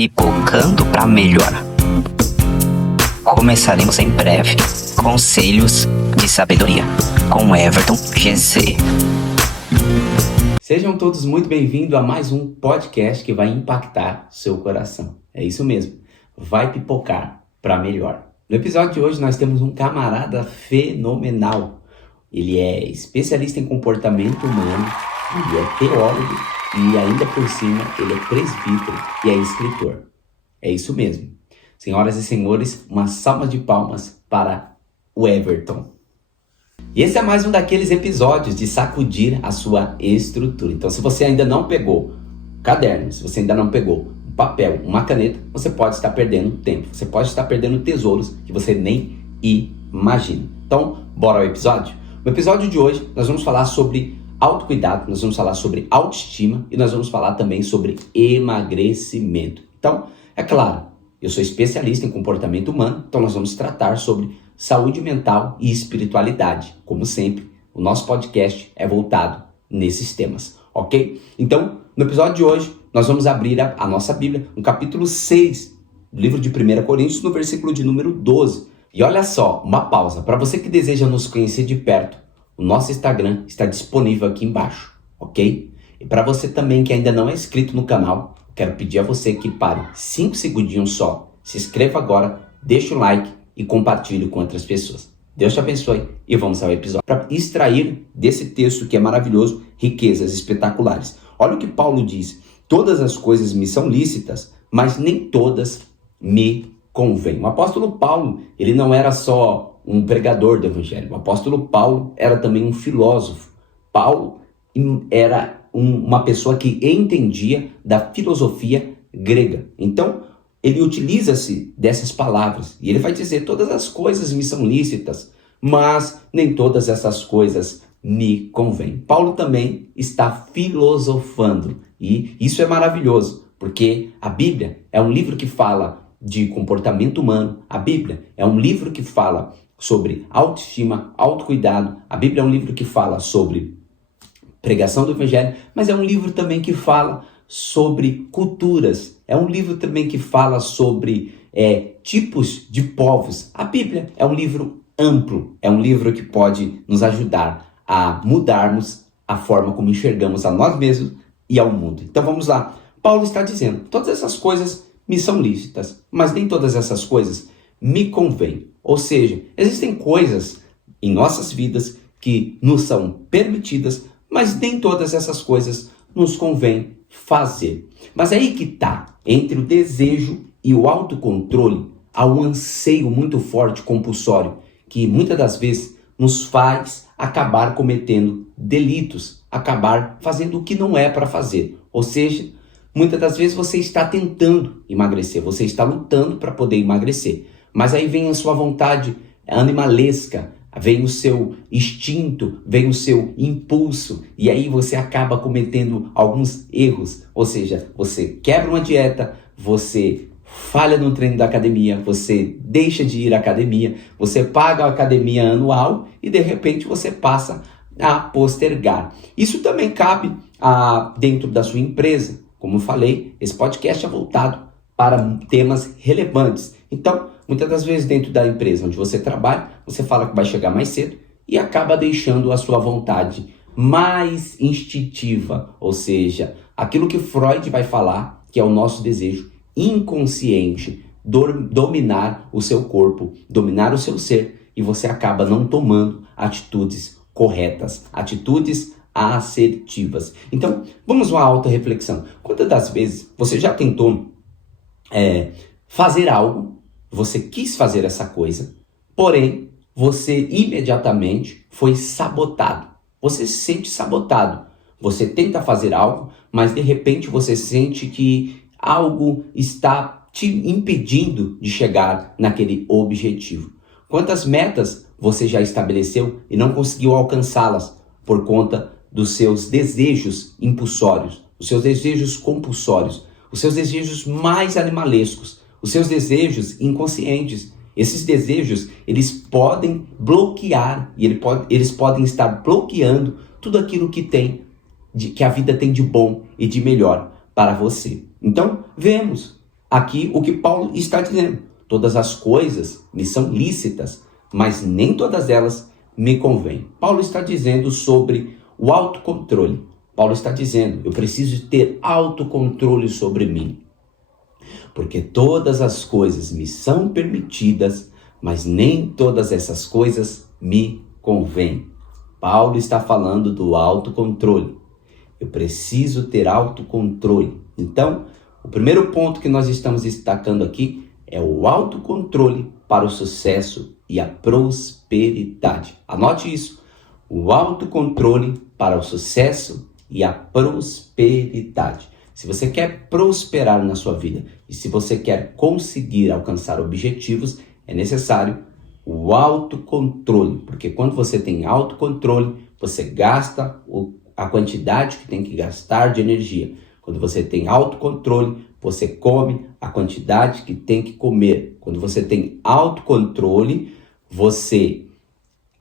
Pipocando para melhor. Começaremos em breve. Conselhos de sabedoria com Everton GC. Sejam todos muito bem-vindos a mais um podcast que vai impactar seu coração. É isso mesmo, vai pipocar para melhor. No episódio de hoje nós temos um camarada fenomenal. Ele é especialista em comportamento humano, ele é teólogo e ainda por cima ele é presbítero e é escritor. É isso mesmo. Senhoras e senhores, uma salva de palmas para o Everton. E esse é mais um daqueles episódios de sacudir a sua estrutura. Então, se você ainda não pegou caderno, se você ainda não pegou um papel, uma caneta, você pode estar perdendo tempo. Você pode estar perdendo tesouros que você nem imagina. Então, bora ao episódio? No episódio de hoje, nós vamos falar sobre autocuidado, nós vamos falar sobre autoestima e nós vamos falar também sobre emagrecimento. Então, é claro, eu sou especialista em comportamento humano, então nós vamos tratar sobre saúde mental e espiritualidade. Como sempre, o nosso podcast é voltado nesses temas, ok? Então, no episódio de hoje, nós vamos abrir a nossa Bíblia, no capítulo 6, do livro de 1 Coríntios, no versículo de número 12. E olha só, uma pausa. Para você que deseja nos conhecer de perto, o nosso Instagram está disponível aqui embaixo, ok? E para você também que ainda não é inscrito no canal, quero pedir a você que pare 5 segundinhos só, se inscreva agora, deixa o like e compartilhe com outras pessoas. Deus te abençoe e vamos ao episódio. Para extrair desse texto que é maravilhoso, riquezas espetaculares. Olha o que Paulo diz. Todas as coisas me são lícitas, mas nem todas me convêm. O apóstolo Paulo, ele não era só um pregador do evangelho. O apóstolo Paulo era também um filósofo. Paulo era uma pessoa que entendia da filosofia grega. Então, ele utiliza-se dessas palavras e ele vai dizer: todas as coisas me são lícitas, mas nem todas essas coisas me convêm. Paulo também está filosofando e isso é maravilhoso, porque a Bíblia é um livro que fala de comportamento humano, a Bíblia é um livro que fala sobre autoestima, autocuidado, a Bíblia é um livro que fala sobre pregação do evangelho, mas é um livro também que fala sobre culturas, é um livro também que fala sobre tipos de povos. A Bíblia é um livro amplo, é um livro que pode nos ajudar a mudarmos a forma como enxergamos a nós mesmos e ao mundo. Então vamos lá, Paulo está dizendo, todas essas coisas me são lícitas, mas nem todas essas coisas me convêm. Ou seja, existem coisas em nossas vidas que nos são permitidas, mas nem todas essas coisas nos convém fazer. Mas aí que está, entre o desejo e o autocontrole, há um anseio muito forte, compulsório, que muitas das vezes nos faz acabar cometendo delitos, acabar fazendo o que não é para fazer. Ou seja, muitas das vezes você está tentando emagrecer, você está lutando para poder emagrecer, mas aí vem a sua vontade animalesca, vem o seu instinto, vem o seu impulso e aí você acaba cometendo alguns erros, ou seja, você quebra uma dieta, você falha no treino da academia, você deixa de ir à academia, você paga a academia anual e de repente você passa a postergar. Isso também cabe dentro da sua empresa. Como eu falei, esse podcast é voltado para temas relevantes. Então, muitas das vezes dentro da empresa onde você trabalha, você fala que vai chegar mais cedo e acaba deixando a sua vontade mais instintiva, ou seja, aquilo que Freud vai falar, que é o nosso desejo inconsciente, dominar o seu corpo, dominar o seu ser, e você acaba não tomando atitudes corretas, atitudes assertivas. Então, vamos uma auto-reflexão. Quantas das vezes você já tentou fazer algo, você quis fazer essa coisa, porém, você imediatamente foi sabotado. Você se sente sabotado. Você tenta fazer algo, mas de repente você sente que algo está te impedindo de chegar naquele objetivo. Quantas metas você já estabeleceu e não conseguiu alcançá-las por conta dos seus desejos impulsórios, os seus desejos compulsórios, os seus desejos mais animalescos, os seus desejos inconscientes? Esses desejos, eles podem bloquear e eles podem estar bloqueando tudo aquilo que a vida tem de bom e de melhor para você. Então, vemos aqui o que Paulo está dizendo. Todas as coisas me são lícitas, mas nem todas elas me convêm. Paulo está dizendo sobre o autocontrole. Paulo está dizendo, eu preciso ter autocontrole sobre mim. Porque todas as coisas me são permitidas, mas nem todas essas coisas me convêm. Paulo está falando do autocontrole. Eu preciso ter autocontrole. Então, o primeiro ponto que nós estamos destacando aqui é o autocontrole para o sucesso e a prosperidade. Anote isso. O autocontrole para o sucesso e a prosperidade. Se você quer prosperar na sua vida e se você quer conseguir alcançar objetivos, é necessário o autocontrole. Porque quando você tem autocontrole, você gasta a quantidade que tem que gastar de energia. Quando você tem autocontrole, você come a quantidade que tem que comer. Quando você tem autocontrole, você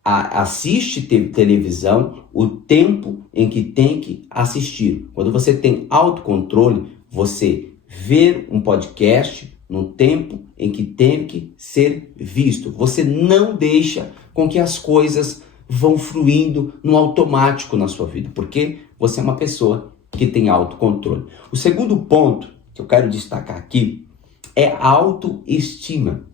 assiste televisão o tempo em que tem que assistir. Quando você tem autocontrole, você vê um podcast no tempo em que tem que ser visto. Você não deixa com que as coisas vão fluindo no automático na sua vida, porque você é uma pessoa que tem autocontrole. O segundo ponto que eu quero destacar aqui é a autoestima.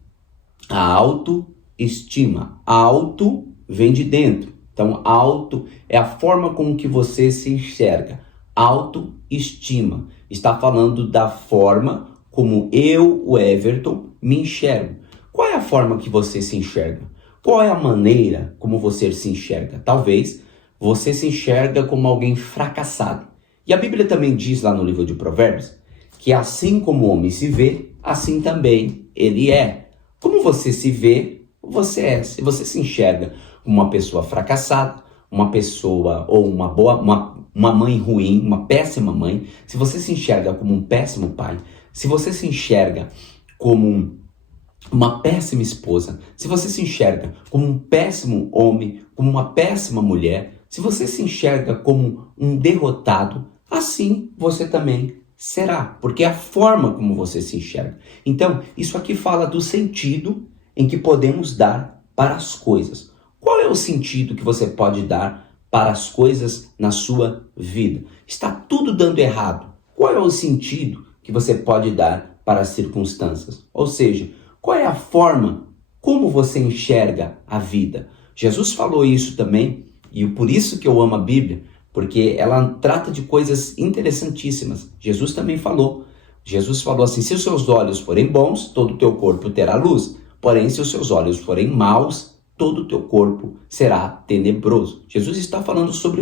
A autoestima. Auto vem de dentro. Então, auto é a forma com que você se enxerga. Autoestima. Está falando da forma como eu, o Everton, me enxergo. Qual é a forma que você se enxerga? Qual é a maneira como você se enxerga? Talvez você se enxerga como alguém fracassado. E a Bíblia também diz lá no livro de Provérbios que assim como o homem se vê, assim também ele é. Como você se vê, você é. Se você se enxerga como uma pessoa fracassada, uma pessoa ou uma mãe ruim, uma péssima mãe, se você se enxerga como um péssimo pai, se você se enxerga como uma péssima esposa, se você se enxerga como um péssimo homem, como uma péssima mulher, se você se enxerga como um derrotado, assim você também será, porque é a forma como você se enxerga. Então, isso aqui fala do sentido em que podemos dar para as coisas. Qual é o sentido que você pode dar para as coisas na sua vida? Está tudo dando errado. Qual é o sentido que você pode dar para as circunstâncias? Ou seja, qual é a forma como você enxerga a vida? Jesus falou isso também, e por isso que eu amo a Bíblia, porque ela trata de coisas interessantíssimas. Jesus também falou. Jesus falou assim, se os seus olhos forem bons, todo o teu corpo terá luz. Porém, se os seus olhos forem maus, todo o teu corpo será tenebroso. Jesus está falando sobre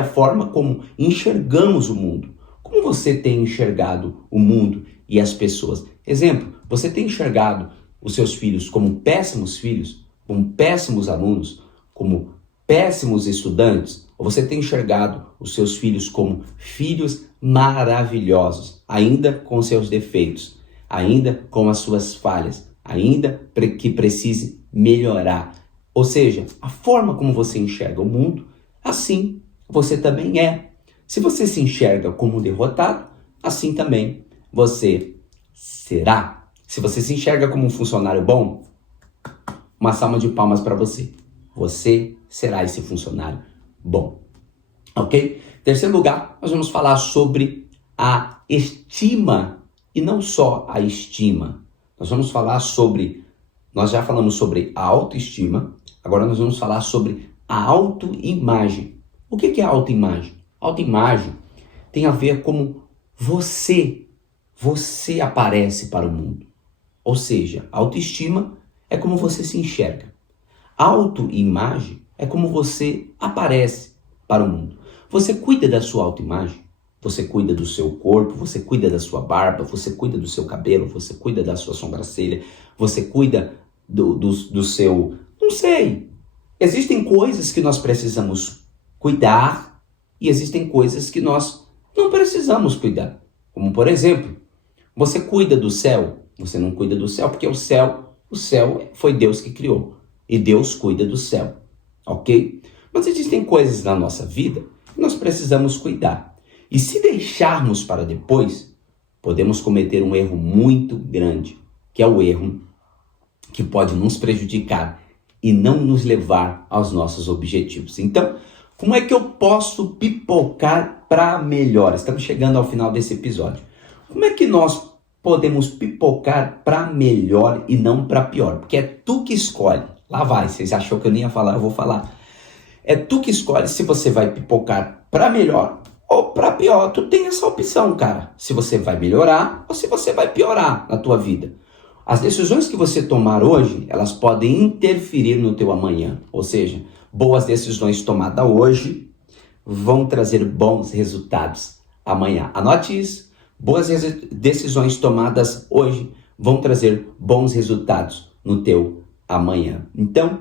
a forma como enxergamos o mundo. Como você tem enxergado o mundo e as pessoas? Exemplo, você tem enxergado os seus filhos como péssimos filhos, como péssimos alunos, como péssimos estudantes? Ou você tem enxergado os seus filhos como filhos maravilhosos, ainda com seus defeitos, ainda com as suas falhas, ainda que precise melhorar? Ou seja, a forma como você enxerga o mundo, assim você também é. Se você se enxerga como um derrotado, assim também você será. Se você se enxerga como um funcionário bom, uma salva de palmas para você. Você será esse funcionário bom. Ok? Terceiro lugar, nós vamos falar sobre a estima e não só a estima. Nós vamos falar sobre, nós já falamos sobre a autoestima, agora nós vamos falar sobre a autoimagem. O que é a autoimagem? Autoimagem tem a ver como você aparece para o mundo. Ou seja, autoestima é como você se enxerga. Autoimagem é como você aparece para o mundo. Você cuida da sua autoimagem, você cuida do seu corpo, você cuida da sua barba, você cuida do seu cabelo, você cuida da sua sobrancelha, você cuida do seu... Não sei. Existem coisas que nós precisamos cuidar e existem coisas que nós não precisamos cuidar. Como, por exemplo, você cuida do céu, você não cuida do céu porque o céu foi Deus que criou. E Deus cuida do céu, ok? Mas existem coisas na nossa vida que nós precisamos cuidar. E se deixarmos para depois, podemos cometer um erro muito grande, que é o erro que pode nos prejudicar e não nos levar aos nossos objetivos. Então, como é que eu posso pipocar para melhor? Estamos chegando ao final desse episódio. Como é que nós podemos pipocar para melhor e não para pior? Porque é tu que escolhe. Lá vai, vocês achou que eu nem ia falar, eu vou falar. É tu que escolhe se você vai pipocar para melhor ou para pior. Tu tem essa opção, cara. Se você vai melhorar ou se você vai piorar na tua vida. As decisões que você tomar hoje, elas podem interferir no teu amanhã. Ou seja, boas decisões tomadas hoje vão trazer bons resultados amanhã. Anote isso. Boas decisões tomadas hoje vão trazer bons resultados no teu amanhã. Então,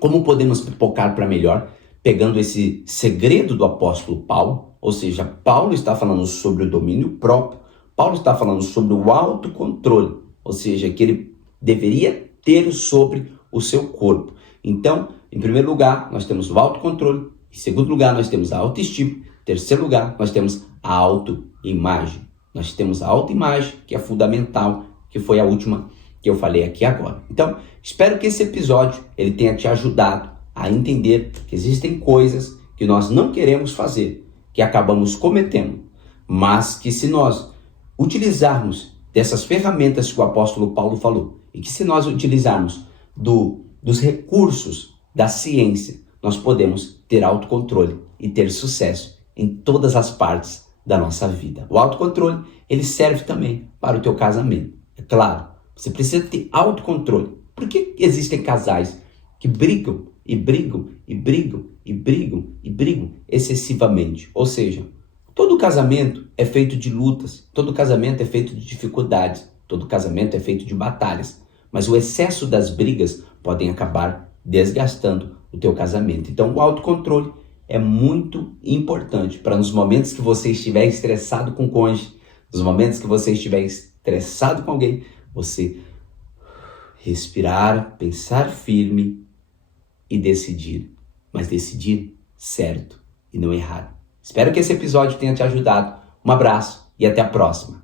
como podemos pipocar para melhor? Pegando esse segredo do apóstolo Paulo, ou seja, Paulo está falando sobre o domínio próprio, Paulo está falando sobre o autocontrole, ou seja, que ele deveria ter sobre o seu corpo. Então, em primeiro lugar, nós temos o autocontrole, em segundo lugar, nós temos a autoestima, em terceiro lugar, nós temos a autoimagem. Nós temos a autoimagem, que é fundamental, que foi a última que eu falei aqui agora. Então, espero que esse episódio ele tenha te ajudado a entender que existem coisas que nós não queremos fazer, que acabamos cometendo, mas que se nós utilizarmos dessas ferramentas que o apóstolo Paulo falou, e que se nós utilizarmos dos recursos da ciência, nós podemos ter autocontrole e ter sucesso em todas as partes da nossa vida. O autocontrole, ele serve também para o teu casamento. É claro, você precisa ter autocontrole. Por que existem casais que brigam e brigam e brigam e brigam e brigam excessivamente? Ou seja, todo casamento é feito de lutas, todo casamento é feito de dificuldades, todo casamento é feito de batalhas, mas o excesso das brigas podem acabar desgastando o teu casamento. Então o autocontrole é muito importante para nos momentos que você estiver estressado com o cônjuge, nos momentos que você estiver estressado com alguém, você respirar, pensar firme e decidir, mas decidir certo e não errado. Espero que esse episódio tenha te ajudado. Um abraço e até a próxima.